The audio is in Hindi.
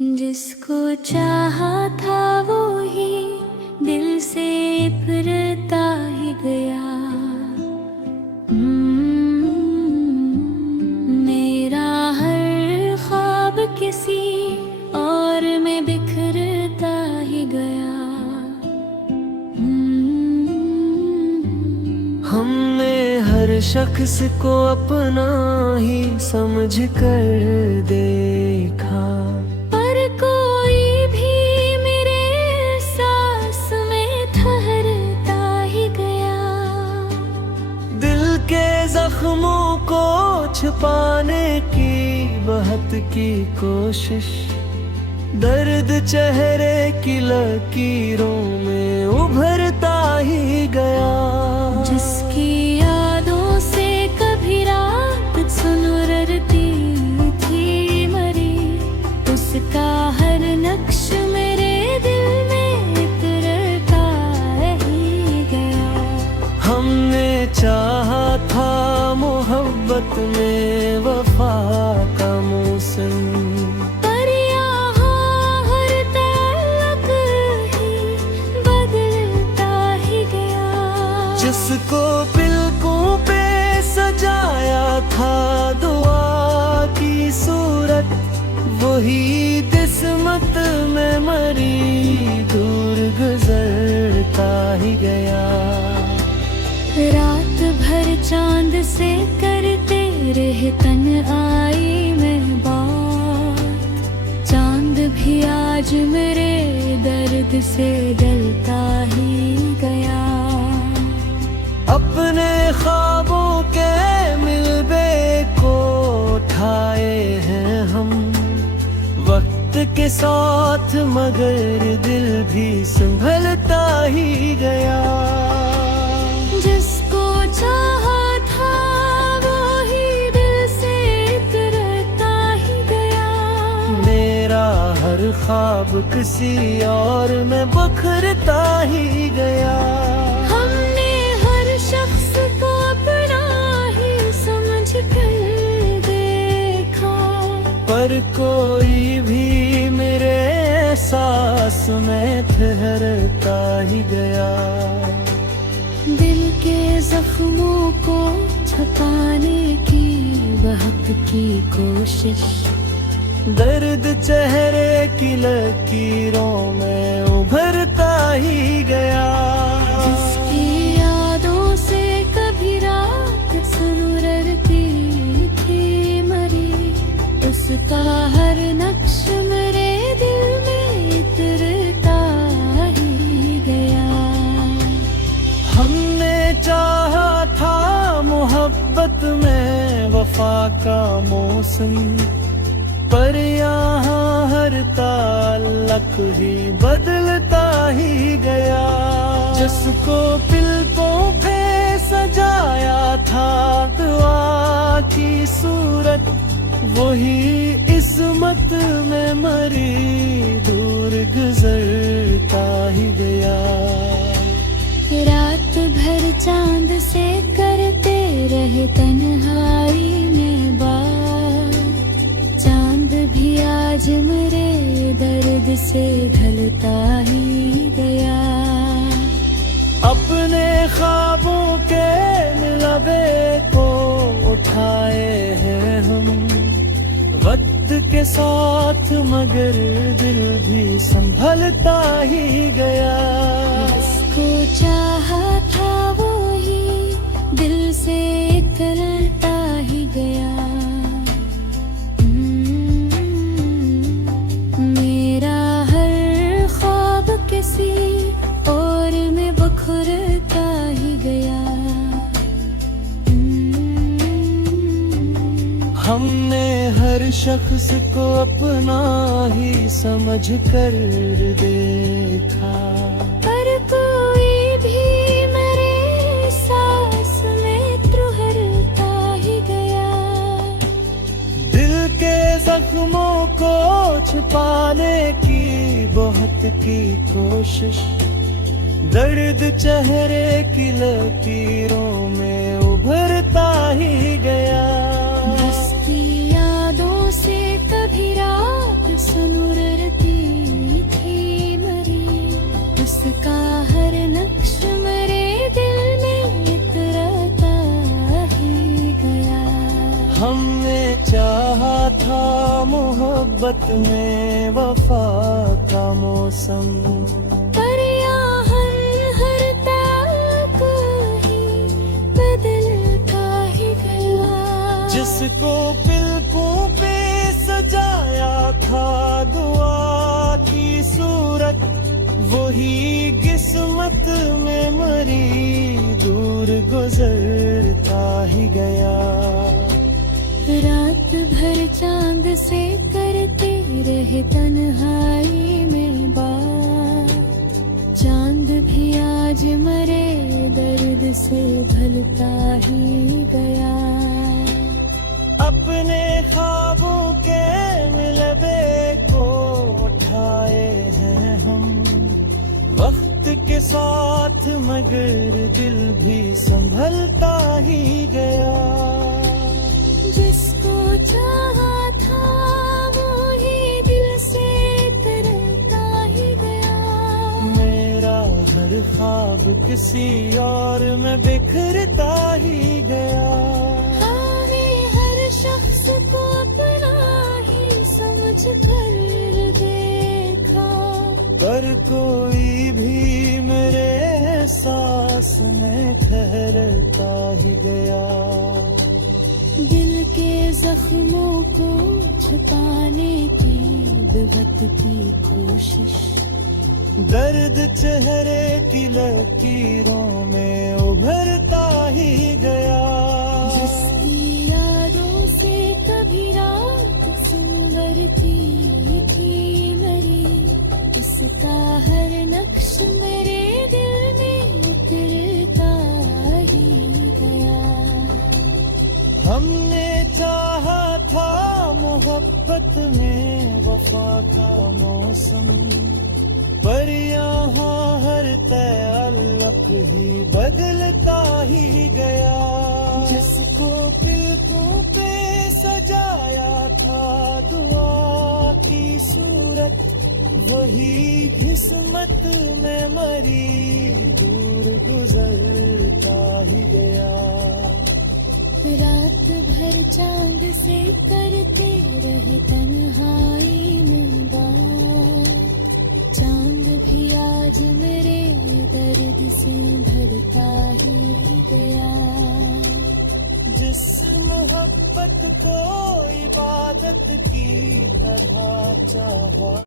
जिसको चाहा था वो ही दिल से फिरता ही गया। मेरा हर ख्वाब किसी और में बिखरता ही गया। हमने हर शख्स को अपना ही समझ कर देखा, पर कोई भी मेरे सांस में ठहरता ही गया। दिल के जख्मों को छुपाने की बहुत की कोशिश, दर्द चेहरे की लकीरों में उभरता ही गया। जिसकी यादों से कभी रात सुनुरती थी मरी, उसका हर नक्श मेरे दिल में उतरता ही गया। हमने चाहा था मोहब्बत में वफा का मौसम, पर यहाँ हर ताल्लुक ही बदलता ही गया। जिसको पिलकों पे सजाया था दुआ की सूरत, वही किस्मत में मरी दूर गुजरता ही गया। रात भर चांद से करते रहे तन्हाई में बात, चांद भी आज मेरे दर्द से जलता ही गया। अपने ख्वाबों के मिलबे को उठाए हैं हम वक्त के साथ, मगर दिल भी संभलता ही गया। जिसको चाहा था वो ही दिल से उतरता ही गया। मेरा हर ख्वाब किसी और में बिखरता ही गया। हमने हर शख्स को अपना ही समझ कर देखा, पर कोई भी मेरे एहसास में ठहरता ही गया। दिल के जख्मों को छुपाने की बहुत की कोशिश, दर्द चेहरे की लकीरों में उभरता ही गया। जिसकी यादों से कभी रात सुनुरती थी मरी, उसका हर नक्श मेरे दिल में उतरता ही गया। हमने चाहा था मोहब्बत में वफा का मौसम, पर यहाँ हर ताल्लुक ही बदलता ही गया। जिसको पिलकों पे सजाया था दुआ की सूरत, वही किस्मत में मरी दूर गुजरता ही गया। रात भर चांद से करते रहे तन्हाई में बात, चांद भी आज मेरे दर्द से ढलता ही गया। अपने ख्वाबों के मिलबे को उठाए हैं हम वक्त के साथ, मगर दिल भी संभलता ही गया। जिसको चाहा था वो ही दिल से उतरता ही गया। मेरा हर ख्वाब किसी और में बिखरता ही गया। हमने हर शख्स को अपना ही समझ कर देखा, पर कोई भी मेरे सांस में ठहरता ही गया। दिल के जख्मों को छुपाने की बहुत की कोशिश, दर्द चेहरे की लकीरों में उभरता ही गया। जिसकी यादों से कभी रात सुनुर मोहब्बत में वफा का मौसम। पर यहाँ हर ताक ही बदलता ही गया। जिसको पिलकों पे सजाया था दुआ की सूरत, वही किस्मत में मरी दूर गुजरता ही गया। रात भर चांद से करते रहे तन्हाई में बात, चांद भी आज मरे दर्द से ढलता ही गया। अपने ख्वाबों के मिलबे को उठाए हैं हम वक्त के साथ, मगर दिल भी संभलता ही गया। जिसको चाहा था वो ही दिल से तरता ही गया। मेरा हर ख्वाब किसी और में बिखरता ही गया। मैंने हर शख्स को अपना ही समझ कर देखा, पर कोई भी मेरे एहसास में ठहरता ही गया। दिल के जख्मों को छुपाने की बेवक्त की कोशिश, दर्द चेहरे की लकीरों में उभरता ही गया। जिसकी यादों से कभी रात संवरती थी मरी, इसका हर नक्श मेरे दिल में उतरता ही गया। हमने चाहा था मोहब्बत में वफा का मौसम, पर यहाँ हर तअल्लुक ही बदलता ही गया। जिसको पिलकों पे सजाया था दुआ की सूरत, वही किस्मत में मरी दूर गुजरता ही गया। रात भर चांद से करते रहे तन्हाई में बात, चांद भी आज मेरे दर्द से भरता ही गया। जिस मोहब्बत को इबादत की तरह चाहा